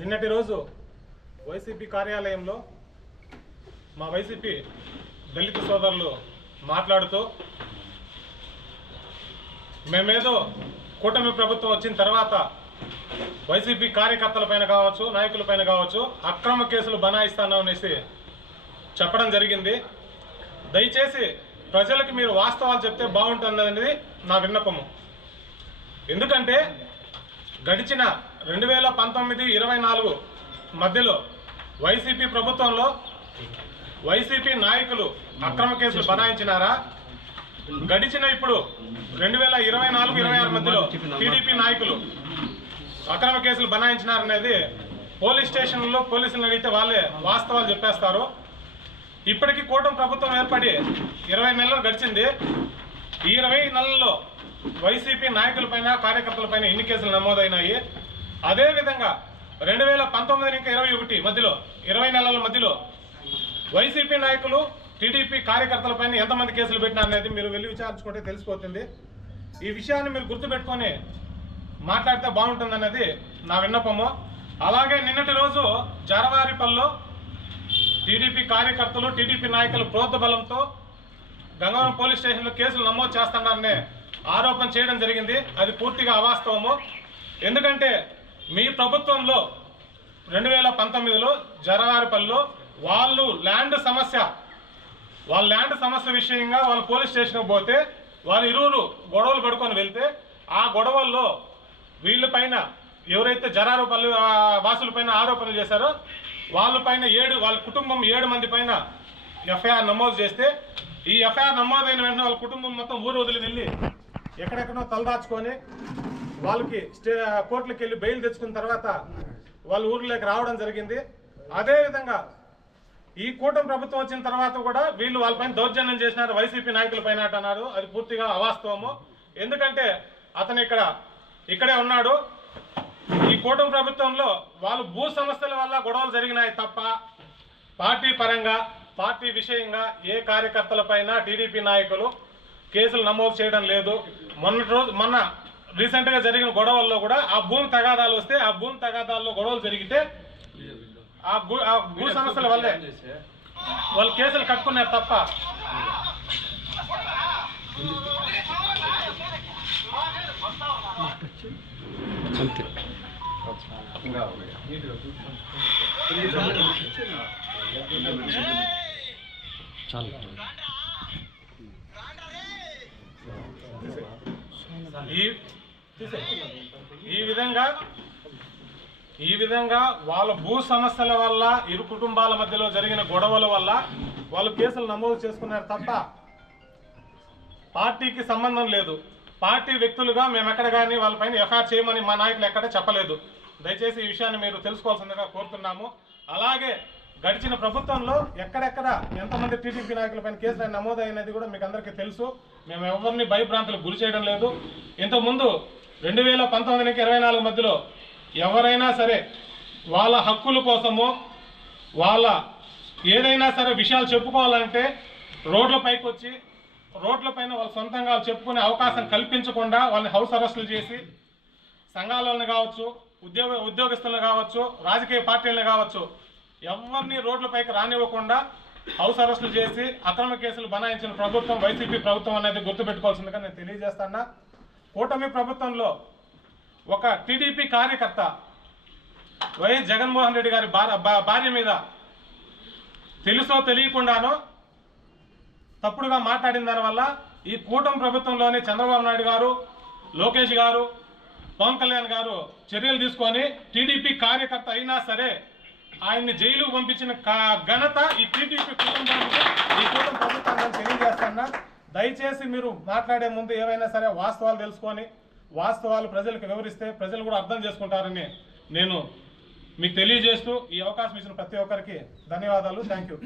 నిన్నటి రోజు వైసీపీ కార్యాలయంలో మా వైసీపీ దళిత సోదరులు మాట్లాడుతూ మేమేదో కూటమి ప్రభుత్వం వచ్చిన తర్వాత వైసీపీ కార్యకర్తలపైన కావచ్చు, నాయకులపైన కావచ్చు అక్రమ కేసులు బనాయిస్తాను అనేసి చెప్పడం జరిగింది. దయచేసి ప్రజలకు మీరు వాస్తవాలు చెప్తే బాగుంటుందనేది నా విన్నపము. ఎందుకంటే గడిచిన 2019-24 మధ్యలో వైసీపీ ప్రభుత్వంలో వైసీపీ నాయకులు అక్రమ కేసులు బనాయించినారా? గడిచిన ఇప్పుడు 2024-26 మధ్యలో టీడీపీ నాయకులు అక్రమ కేసులు బనాయించినారనేది పోలీస్ స్టేషన్లో పోలీసులను అడిగితే వాళ్ళే వాస్తవాలు చెప్పేస్తారు. ఇప్పటికీ కూటమి ప్రభుత్వం ఏర్పడి 20 నెలలు గడిచింది. ఈ 20 నెలల్లో వైసీపీ నాయకులపైన, కార్యకర్తలపైన ఎన్ని కేసులు నమోదైనాయి? అదేవిధంగా 2019-21 మధ్యలో 20 నెలల మధ్యలో వైసీపీ నాయకులు, టీడీపీ కార్యకర్తలపైన ఎంతమంది కేసులు పెట్టినా అనేది మీరు వెళ్ళి విచారించుకుంటే తెలిసిపోతుంది. ఈ విషయాన్ని మీరు గుర్తుపెట్టుకొని మాట్లాడితే బాగుంటుందన్నది నా విన్నపము. అలాగే నిన్నటి రోజు జరవారిపల్లిలో టీడీపీ కార్యకర్తలు, టీడీపీ నాయకులు ప్రోద్బలంతో గంగవరం పోలీస్ స్టేషన్లో కేసులు నమోదు చేస్తున్నారనే ఆరోపణ చేయడం జరిగింది. అది పూర్తిగా అవాస్తవము. ఎందుకంటే మీ ప్రభుత్వంలో 2019లో జరవారిపల్లిలో వాళ్ళ ల్యాండ్ సమస్య విషయంగా వాళ్ళు పోలీస్ స్టేషన్కి పోతే వాళ్ళు ఇరువురు గొడవలు పడుకొని వెళ్తే ఆ గొడవల్లో వీళ్ళపైన ఎవరైతే జరారుపల్లి వాసులపైన ఆరోపణలు చేశారో వాళ్ళపైన వాళ్ళ కుటుంబం 7 మంది పైన ఎఫ్ఐఆర్ నమోదు చేస్తే ఈ ఎఫ్ఐఆర్ నమోదైన వెంటనే వాళ్ళ కుటుంబం మొత్తం ఊరు వదిలి వెళ్ళి ఎక్కడెక్కడో తలదాచుకొని వాళ్ళకి కోర్టులకు వెళ్ళి బెయిల్ తెచ్చుకున్న తర్వాత వాళ్ళ ఊర్లోకి రావడం జరిగింది. అదేవిధంగా ఈ కూటమి ప్రభుత్వం వచ్చిన తర్వాత కూడా వీళ్ళు వాళ్ళపైన దౌర్జన్యం చేసినారు, వైసీపీ నాయకుల పైన అంటున్నారు. అది పూర్తిగా అవాస్తవము. ఎందుకంటే అతను ఇక్కడే ఉన్నాడు. ఈ కూటమి ప్రభుత్వంలో వాళ్ళు భూ సమస్యల వల్ల గొడవలు జరిగినాయి తప్ప పార్టీ పరంగా, పార్టీ విషయంగా ఏ కార్యకర్తలపైన టీడీపీ నాయకులు కేసులు నమోదు చేయడం లేదు. మొన్న రీసెంట్గా జరిగిన గొడవల్లో కూడా ఆ భూమి తగాదాలు వస్తే ఆ భూమి తగాదాల్లో గొడవలు జరిగితే ఆ భూ సమస్యల వల్లే వాళ్ళు కేసులు కట్టుకున్నారు తప్ప ఈ విధంగా వాళ్ళ భూ సమస్యల వల్ల, ఇరు కుటుంబాల మధ్యలో జరిగిన గొడవల వల్ల వాళ్ళు కేసులు నమోదు చేసుకున్నారు తప్ప పార్టీకి సంబంధం లేదు. పార్టీ వ్యక్తులుగా మేము ఎక్కడ కానీ వాళ్ళపైన ఎఫ్ఐఆర్ చేయమని మా నాయకులు ఎక్కడ చెప్పలేదు. దయచేసి ఈ విషయాన్ని మీరు తెలుసుకోవాల్సిందిగా కోరుతున్నాము. అలాగే గడిచిన ప్రభుత్వంలో ఎక్కడెక్కడ ఎంతమంది టీడీపీ నాయకులపైన కేసులు నమోదైనది కూడా మీకు అందరికీ తెలుసు. మేము ఎవరిని భయభ్రాంతులకు గురి చేయడం లేదు. ఇంతకుముందు 2019-24 మధ్యలో ఎవరైనా సరే వాళ్ళ హక్కుల కోసము, వాళ్ళ ఏదైనా సరే విషయాలు చెప్పుకోవాలంటే రోడ్లపైకి వచ్చి రోడ్లపైన వాళ్ళ సొంతంగా చెప్పుకునే అవకాశం కల్పించకుండా వాళ్ళని హౌస్ అరెస్టులు చేసి సంఘాలను కావచ్చు, ఉద్యోగస్తులను కావచ్చు, రాజకీయ పార్టీలను కావచ్చు, ఎవరిని రోడ్లపైకి రానివ్వకుండా హౌస్ అరెస్టులు చేసి అక్రమ కేసులు బనాయించిన ప్రభుత్వం వైసీపీ ప్రభుత్వం అనేది గుర్తుపెట్టుకోవాల్సిందిగా నేను తెలియజేస్తాను. కూటమి ప్రభుత్వంలో ఒక టీడీపీ కార్యకర్త వైఎస్ జగన్మోహన్ రెడ్డి గారి భార్య మీద తెలుసో తెలియకుండానో తప్పుడుగా మాట్లాడిన దానివల్ల ఈ కూటమి ప్రభుత్వంలోని చంద్రబాబు నాయుడు గారు, లోకేష్ గారు, పవన్ కళ్యాణ్ గారు చర్యలు తీసుకొని టీడీపీ కార్యకర్త అయినా సరే ఆయన్ని జైలుకు పంపించిన ఘనత ఈ టీడీపీ కుటుంబానికి, ఈ కూటమి ప్రభుత్వాన్ని తెలియజేస్తున్నా. దయచేసి మీరు మాట్లాడే ముందు ఏవైనా సరే వాస్తవాలు తెలుసుకొని వాస్తవాలు ప్రజలకు వివరిస్తే ప్రజలు కూడా అర్థం చేసుకుంటారని నేను మీకు తెలియజేస్తూ ఈ అవకాశం ఇచ్చిన ప్రతి ఒక్కరికి ధన్యవాదాలు. Thank you.